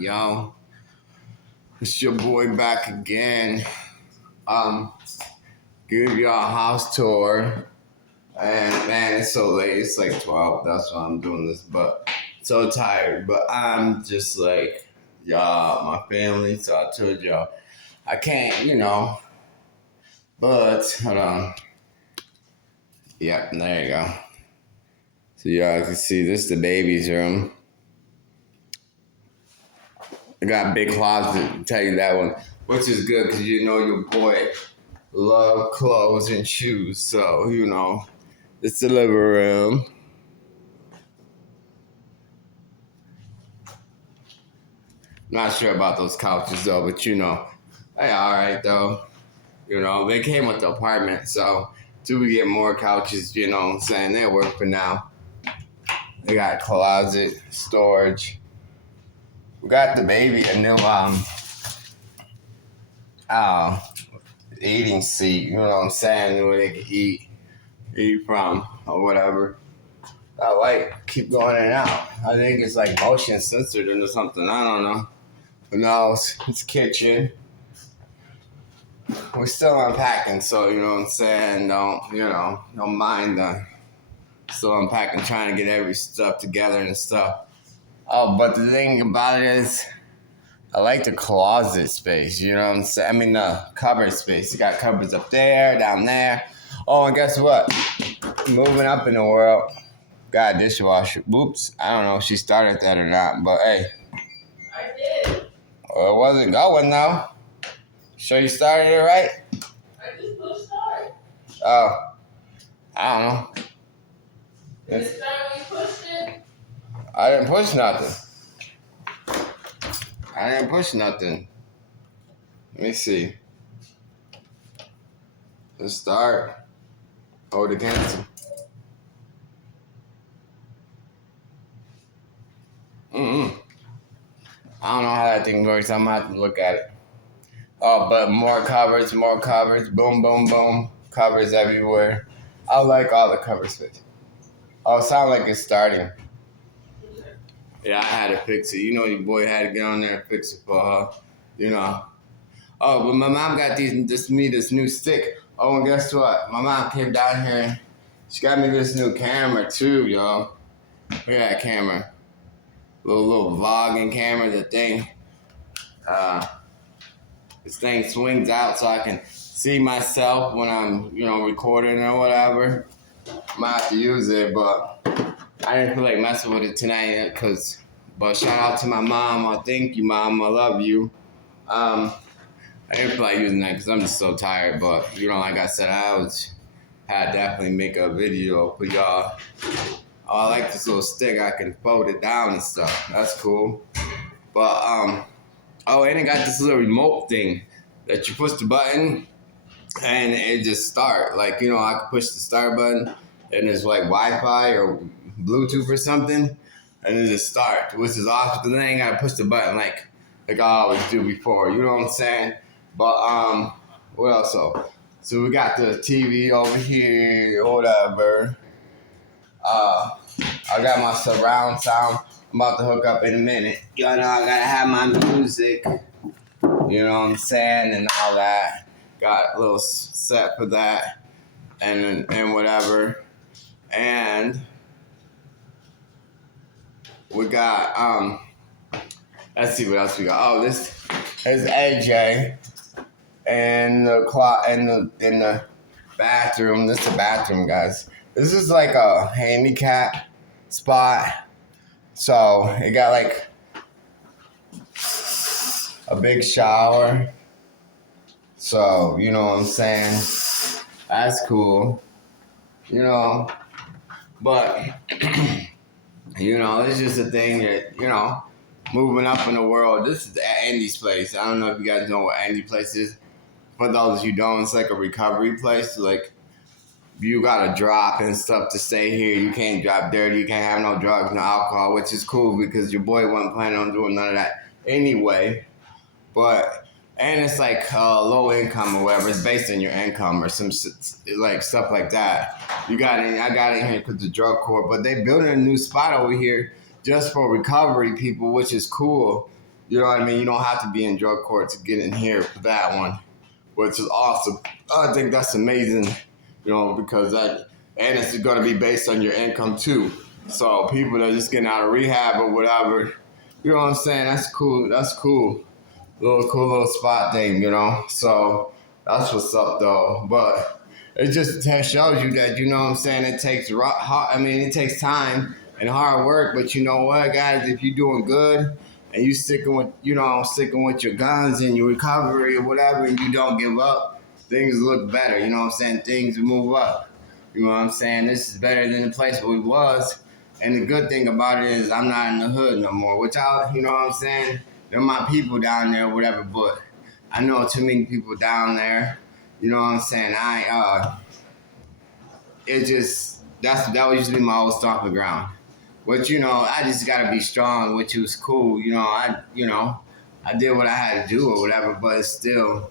yo? It's your boy back again. Give you a house tour. And man, it's so late. It's like 12. That's why I'm doing this. But so tired. But I'm just like, y'all, my family. So I told y'all, I can't, But hold on. Yep, there you go. So y'all can see this is the baby's room. I got a big closet, I'll tell you that one, which is good because your boy love clothes and shoes. So, it's the living room. Not sure about those couches though, but they all right though. They came with the apartment, so till we get more couches, what I'm saying, they work for now. They got closet, storage. We got the baby a new eating seat, you know what I'm saying, where they can eat from or whatever. I keep going in and out. I think it's like motion censored or something. I don't know. But no, it's kitchen. We're still unpacking, so you know what I'm saying. Don't mind the still unpacking, trying to get every stuff together and stuff. Oh, but the thing about it is, I like the closet space. You know what I'm saying? I mean, the cupboard space. You got cupboards up there, down there. Oh, and guess what? Moving up in the world. Got a dishwasher. Whoops. I don't know if she started that or not, but hey. I did. Well, it wasn't going though. Sure you started it right? I just pushed start. Oh. I don't know. Did it start when you pushed it? I didn't push nothing. Let me see. Let's start. Oh, to cancel. I don't know how that thing works. I'm gonna have to look at it. Oh, but more covers. Boom, boom, boom. Covers everywhere. I like all the cover space. Oh, it sounds like it's starting. Yeah, I had to fix it. Your boy had to get on there and fix it for her. Oh, but my mom got this new stick. Oh, and guess what? My mom came down here and she got me this new camera too, y'all. Look at that camera. Little vlogging camera, the thing. This thing swings out so I can see myself when I'm, recording or whatever. I might have to use it, but I didn't feel like messing with it tonight but shout out to my mom. I thank you, Mom. I love you. I didn't feel like using that because I'm just so tired, but, like I said, had to definitely make a video for y'all. Oh, I like this little stick. I can fold it down and stuff. That's cool. But, and it got this little remote thing that you push the button and it just start. I could push the start button and it's like Wi-Fi or Bluetooth or something and it just start, which is awesome. Then I ain't gotta push the button like I always do before. You know what I'm saying? But, what else? So we got the TV over here, whatever. I got my surround sound. I'm about to hook up in a minute. I gotta have my music. You know what I'm saying? And all that. Got a little set for that. And whatever. And we got, let's see what else we got. Oh, this is AJ. And in the bathroom. This is the bathroom, guys. This is like a handicap spot. So it got like a big shower. So, you know what I'm saying? That's cool. But, it's just a thing that, moving up in the world. This is Andy's place. I don't know if you guys know what Andy's place is. For those who don't, it's like a recovery place. Like, you gotta drop and stuff to stay here. You can't drop dirty. You can't have no drugs, no alcohol, which is cool because your boy wasn't planning on doing none of that anyway. And it's like low income or whatever. It's based on your income or some like stuff like that. I got in here because the drug court, but they building a new spot over here just for recovery people, which is cool. You know what I mean? You don't have to be in drug court to get in here for that one, which is awesome. I think that's amazing, because and it's going to be based on your income too. So people that are just getting out of rehab or whatever, you know what I'm saying? That's cool. That's cool. Cool little spot thing, So that's what's up though. But it just shows you that, you know what I'm saying, it takes it takes time and hard work, but you know what, guys, if you're doing good and you sticking with your guns and your recovery or whatever, and you don't give up, things look better, you know what I'm saying? Things move up. You know what I'm saying? This is better than the place where we was. And the good thing about it is I'm not in the hood no more, you know what I'm saying? They're my people down there or whatever, but I know too many people down there. You know what I'm saying? That was usually my old stomping ground. But I just gotta be strong, which was cool. I did what I had to do or whatever, but it's still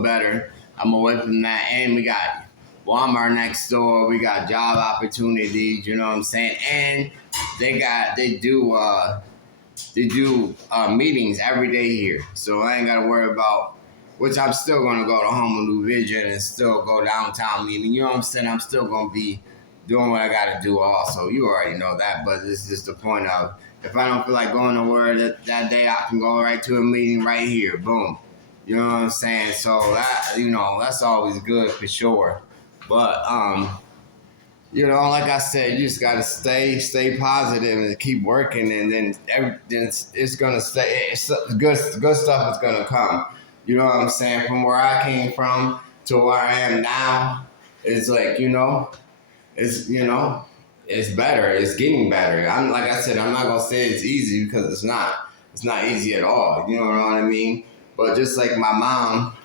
better. I'm away from that, and we got Walmart next door. We got job opportunities. You know what I'm saying? And they do meetings every day here, so I ain't gotta worry about. Which I'm still gonna go to Home of New Vision and still go downtown meeting. You know what I'm saying? I'm still gonna be doing what I gotta do. Also, you already know that, but this is just the point of if I don't feel like going nowhere that day, I can go right to a meeting right here. Boom. You know what I'm saying? So that that's always good for sure. But like I said, you just gotta stay positive and keep working, and then everything it's gonna stay. Good stuff is gonna come. You know what I'm saying? From where I came from to where I am now, it's like it's better. It's getting better. Like I said, I'm not gonna say it's easy because it's not. It's not easy at all. You know what I mean? But just like my mom,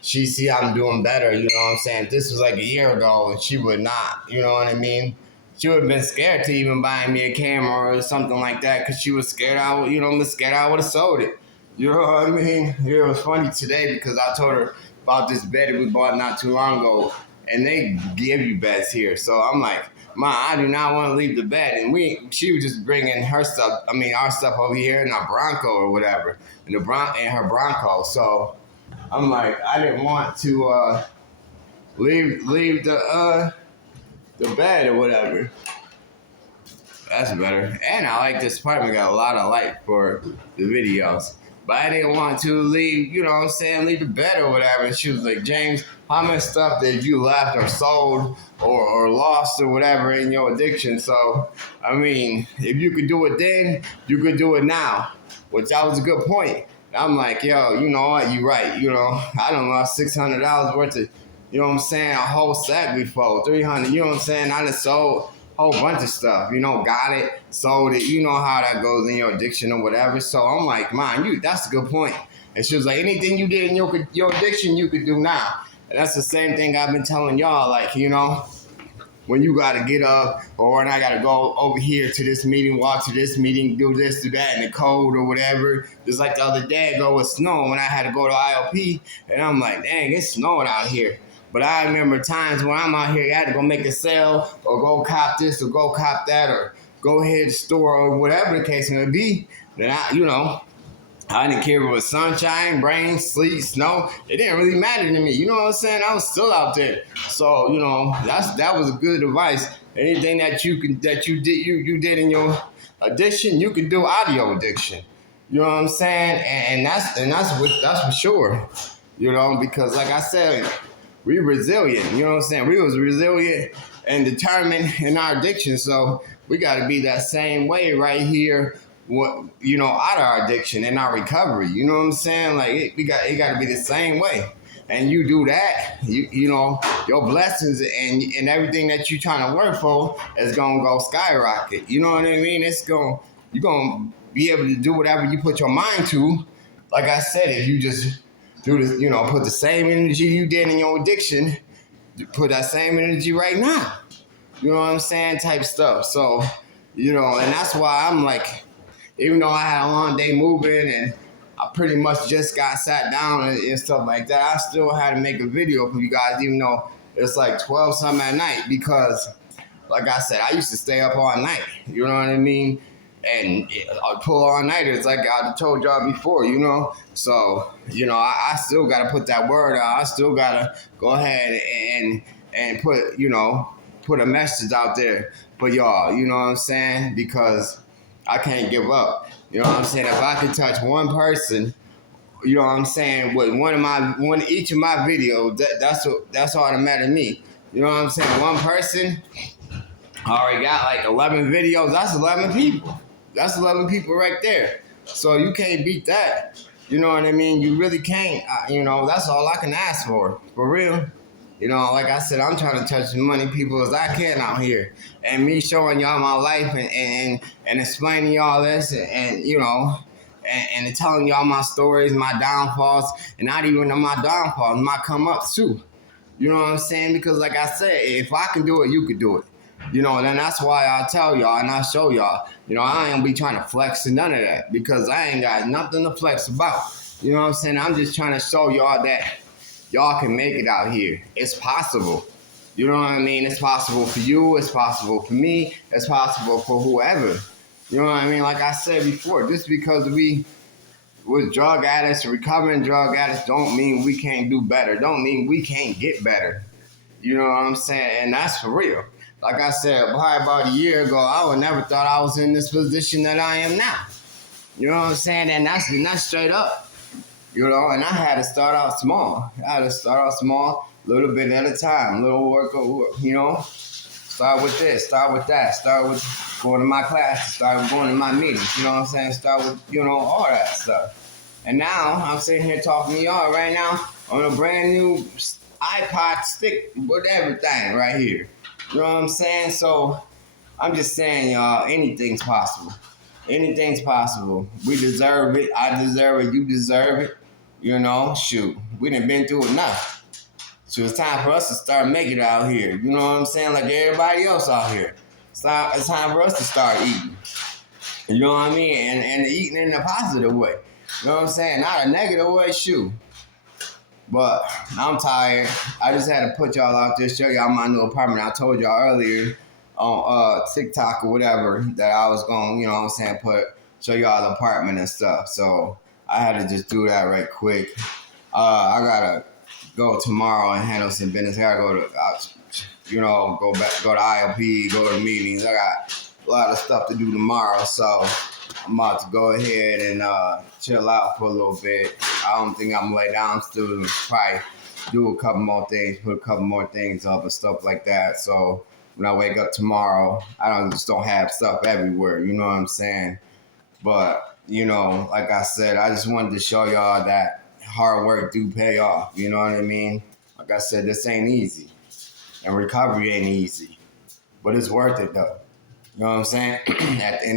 she see I'm doing better, you know what I'm saying? This was like a year ago, and she would not, you know what I mean? She would have been scared to even buy me a camera or something like that because she was scared I would have sold it. You know what I mean? It was funny today because I told her about this bed that we bought not too long ago, and they give you beds here. So I'm like, Ma, I do not want to leave the bed. And she was just bringing our stuff over here in our Bronco or whatever, in her Bronco. So I'm like, I didn't want to leave the bed or whatever. That's better. And I like this apartment. Got a lot of light for the videos. But I didn't want to leave, you know what I'm saying, leave the bed or whatever. And she was like, James, how much stuff did you left or sold or lost or whatever in your addiction? So, I mean, if you could do it then, you could do it now. Which that was a good point. I'm like, yo, you know what, you right. I done lost $600 worth of, you know what I'm saying, a whole sack before, $300, you know what I'm saying? I done sold a whole bunch of stuff, got it, sold it, you know how that goes in your addiction or whatever. So I'm like, man, that's a good point. And she was like, anything you did in your addiction, you could do now. And that's the same thing I've been telling y'all, like, when you got to get up or when I got to go over here to this meeting, walk to this meeting, do this, do that in the cold or whatever. Just like the other day ago with snow when I had to go to IOP, and I'm like, dang, it's snowing out here. But I remember times when I'm out here, I had to go make a sale or go cop this or go cop that or go ahead to the store or whatever the case may be. Then I didn't care if it was sunshine, rain, sleet, snow. It didn't really matter to me. You know what I'm saying? I was still out there. So, that was good advice. Anything that you did in your addiction, you can do audio addiction. You know what I'm saying? And that's for sure. Because like I said, we resilient. You know what I'm saying? We was resilient and determined in our addiction. So we got to be that same way right here. Out of our addiction and our recovery, you know what I'm saying? Like it got to be the same way. And you do that, your blessings and everything that you're trying to work for is gonna go skyrocket. You know what I mean? You're gonna be able to do whatever you put your mind to. Like I said, if you just do this, put the same energy you did in your addiction, put that same energy right now. You know what I'm saying? Type stuff. So, and that's why I'm like, even though I had a long day moving and I pretty much just got sat down and stuff like that, I still had to make a video for you guys, even though it's like 12 something at night, because like I said, I used to stay up all night, you know what I mean? and pull all nighters like I told y'all before, you know. So I still gotta put that word out. I still gotta go ahead and put a message out there for y'all. You know what I'm saying? Because I can't give up. You know what I'm saying? If I could touch one person, you know what I'm saying, with each of my videos, that's all that matters to me. You know what I'm saying? One person. I already got like 11 videos. That's 11 people. That's 11 people right there. So you can't beat that. You know what I mean? You really can't. That's all I can ask for real. Like I said, I'm trying to touch as many people as I can out here. And me showing y'all my life and explaining y'all this and telling y'all my stories, my downfalls, and not even my downfalls, my come ups too. You know what I'm saying? Because like I said, if I can do it, you can do it. Then that's why I tell y'all and I show y'all. I ain't be trying to flex and none of that because I ain't got nothing to flex about. You know what I'm saying? I'm just trying to show y'all that y'all can make it out here. It's possible. You know what I mean? It's possible for you. It's possible for me. It's possible for whoever. You know what I mean? Like I said before, just because we was drug addicts, recovering drug addicts, don't mean we can't do better. Don't mean we can't get better. You know what I'm saying? And that's for real. Like I said, probably about a year ago, I would never thought I was in this position that I am now. You know what I'm saying? And that's straight up. And I had to start out small. A little bit at a time, little work, Start with this, start with that, start with going to my classes, start with going to my meetings, you know what I'm saying? Start with, all that stuff. And now, I'm sitting here talking to y'all right now on a brand new iPod stick with everything right here. You know what I'm saying? So, I'm just saying, y'all, anything's possible. Anything's possible. We deserve it. I deserve it. You deserve it. Shoot. We done been through enough. So it's time for us to start making it out here. You know what I'm saying? Like everybody else out here. It's time for us to start eating. You know what I mean? And eating in a positive way. You know what I'm saying? Not a negative way, shoot. But I'm tired. I just had to put y'all out there, show y'all my new apartment. I told y'all earlier on TikTok or whatever that I was going, show y'all the apartment and stuff. So I had to just do that right quick. I gotta go tomorrow and handle some business. I gotta go to, go to IOP, go to meetings. I got a lot of stuff to do tomorrow, so I'm about to go ahead and chill out for a little bit. I don't think I'm gonna lay down. I'm still gonna probably do a couple more things, put a couple more things up and stuff like that. So when I wake up tomorrow, I just don't have stuff everywhere. You know what I'm saying? But like I said, I just wanted to show y'all that hard work do pay off. You know what I mean? Like I said, this ain't easy, and recovery ain't easy, but it's worth it though. You know what I'm saying? At the end